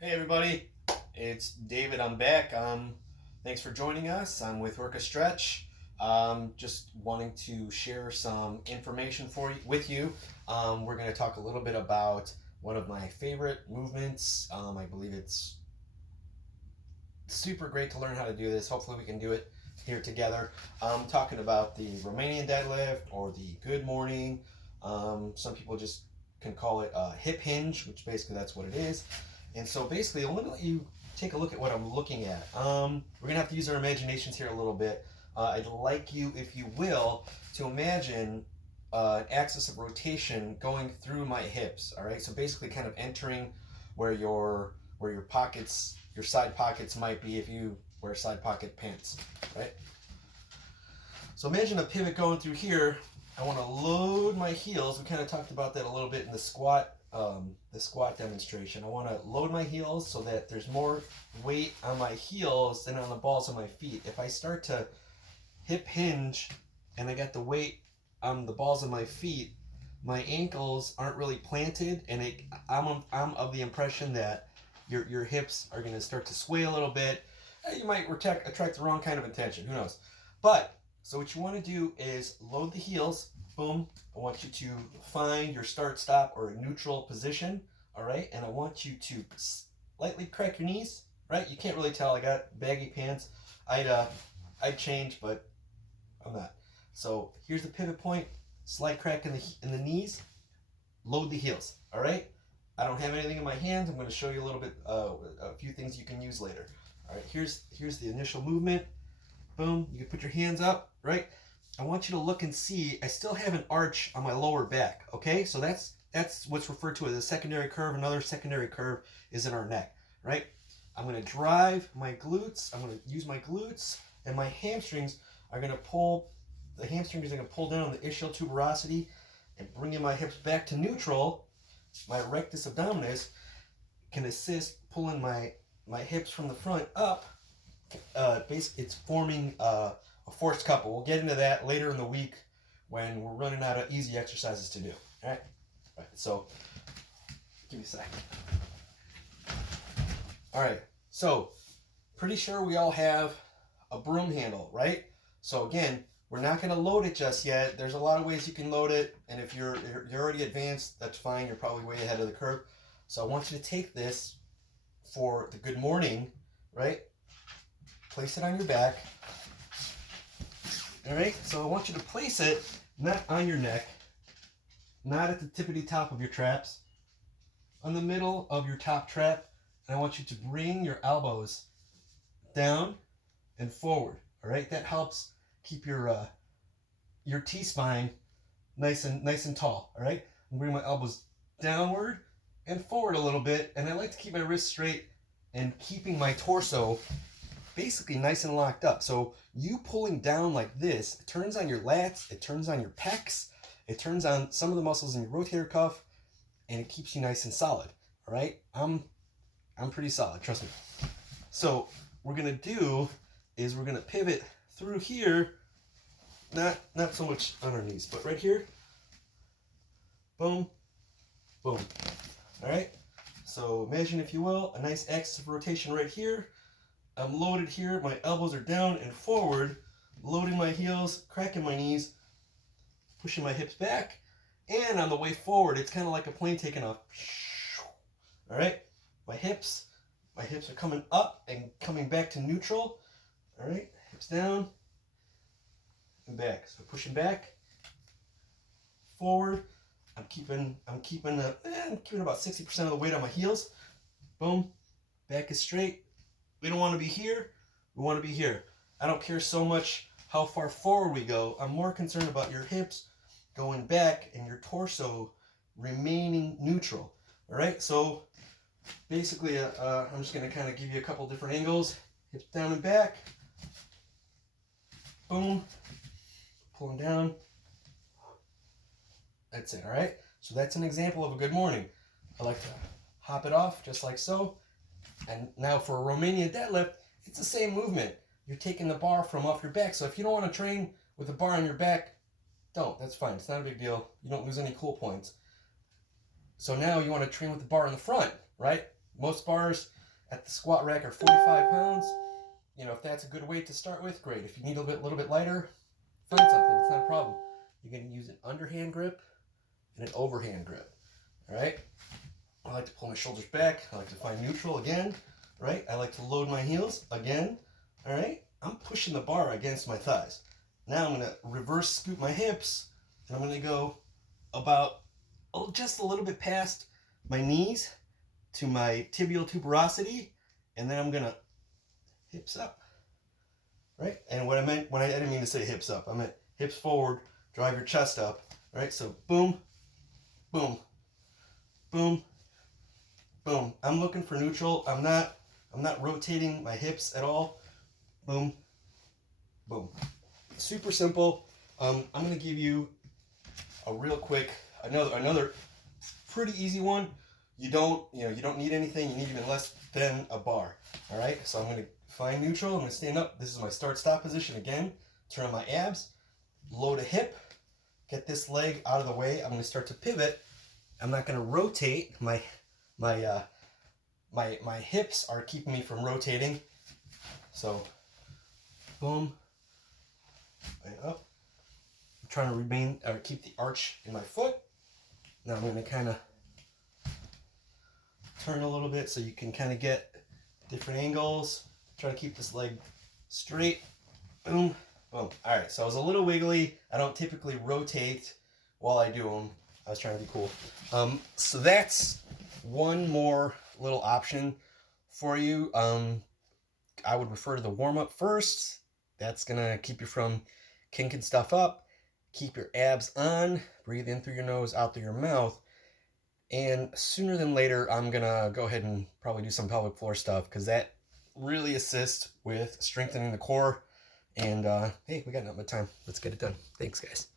Hey everybody, it's David. I'm back. Thanks for joining us. I'm with Work a Stretch. Just wanting to share some information with you. We're going to talk a little bit about one of my favorite movements. I believe it's super great to learn how to do this. Hopefully, we can do it here together. I'm talking about the Romanian deadlift or the good morning. Some people just can call it hip hinge, which basically that's what it is. And so basically, I'm going to let you take a look at what I'm looking at. We're going to have to use our imaginations here a little bit. I'd like you, if you will, to imagine an axis of rotation going through my hips. All right, so basically, kind of entering where your pockets, your side pockets might be if you wear side pocket pants, right? So imagine a pivot going through here. I want to load my heels. We kind of talked about that a little bit in the squat demonstration. I want to load my heels so that there's more weight on my heels than on the balls of my feet. If I start to hip hinge and I got the weight on the balls of my feet, my ankles aren't really planted, and I'm of the impression that your hips are going to start to sway a little bit. You might attract the wrong kind of attention. Who knows? But so what you want to do is load the heels. Boom. I want you to find your start, stop, or neutral position. All right. And I want you to slightly crack your knees. Right. You can't really tell. I got baggy pants. I'd change, but I'm not. So here's the pivot point. Slight crack in the knees. Load the heels. All right. I don't have anything in my hands. I'm going to show you a little bit, a few things you can use later. All right. Here's the initial movement. Boom. You can put your hands up, right? I want you to look and see. I still have an arch on my lower back. Okay, so that's what's referred to as a secondary curve. Another secondary curve is in our neck, right? I'm going to drive my glutes. I'm going to use my glutes, and my hamstrings are going to pull. The hamstrings are going to pull down the ischial tuberosity and bringing my hips back to neutral. My rectus abdominis can assist pulling my hips from the front up. Basically, it's forming a forced couple. We'll get into that later in the week when we're running out of easy exercises to do. All right. All right. So, give me a second. All right. So, pretty sure we all have a broom handle, right? So again, we're not going to load it just yet. There's a lot of ways you can load it, and if you're already advanced, that's fine. You're probably way ahead of the curve. So I want you to take this for the good morning, right? Place it on your back. All right, so I want you to place it not on your neck, not at the tippity top of your traps, on the middle of your top trap, and I want you to bring your elbows down and forward. All right, that helps keep your T-spine nice and tall. All right, I'm bringing my elbows downward and forward a little bit, and I like to keep my wrists straight and keeping my torso basically nice and locked up. So you pulling down like this, it turns on your lats, it turns on your pecs, it turns on some of the muscles in your rotator cuff, and it keeps you nice and solid. All right, I'm pretty solid, trust me. So what we're gonna do is we're gonna pivot through here, not so much on our knees, but right here. Boom, boom. All right. So imagine, if you will, a nice axis of rotation right here. I'm loaded here. My elbows are down and forward, loading my heels, cracking my knees, pushing my hips back, and on the way forward, it's kind of like a plane taking off. All right. My hips are coming up and coming back to neutral. All right. Hips down and back. So pushing back, forward. I'm keeping about 60% of the weight on my heels. Boom. Back is straight. We don't want to be here. We want to be here. I don't care so much how far forward we go. I'm more concerned about your hips going back and your torso remaining neutral. All right. So basically, I'm just going to kind of give you a couple different angles. Hips down and back. Boom. Pulling down. That's it. All right. So that's an example of a good morning. I like to hop it off just like so. And now for a Romanian deadlift, it's the same movement. You're taking the bar from off your back. So if you don't want to train with a bar on your back, don't. That's fine. It's not a big deal. You don't lose any cool points. So now you want to train with the bar in the front, right? most bars at the squat rack are 45 pounds. You know, if that's a good weight to start with, great. If you need a little bit lighter, find something. It's not a problem. You're going to use an underhand grip and an overhand grip. All right. I like to pull my shoulders back. I like to find neutral again. Right. I like to load my heels again. All right. I'm pushing the bar against my thighs. Now I'm going to reverse scoop my hips, and I'm going to go about just a little bit past my knees to my tibial tuberosity, and then I'm going to hips up. Right? And what I meant when I didn't mean to say hips up. I meant hips forward, drive your chest up. Right? So boom, boom, boom, boom. I'm looking for neutral. I'm not rotating my hips at all. Boom, boom. Super simple. I'm going to give you a real quick another pretty easy one. You don't need anything. You need even less than a bar. All right. So I'm going to find neutral. I'm going to stand up. This is my start-stop position again. Turn on my abs. Load a hip. Get this leg out of the way. I'm going to start to pivot. I'm not going to rotate. My hips are keeping me from rotating. So, boom. Right up. I'm trying to keep the arch in my foot. Now I'm going to kind of turn a little bit so you can kind of get different angles. Try to keep this leg straight. Boom, boom. All right, so I was a little wiggly. I don't typically rotate while I do them. I was trying to be cool. So that's one more little option for you. I would refer to the warm-up first. That's going to keep you from kinking stuff up. Keep your abs on. Breathe in through your nose, out through your mouth. And sooner than later, I'm going to go ahead and probably do some pelvic floor stuff because that really assists with strengthening the core. And hey, we got nothing but time. Let's get it done. Thanks, guys.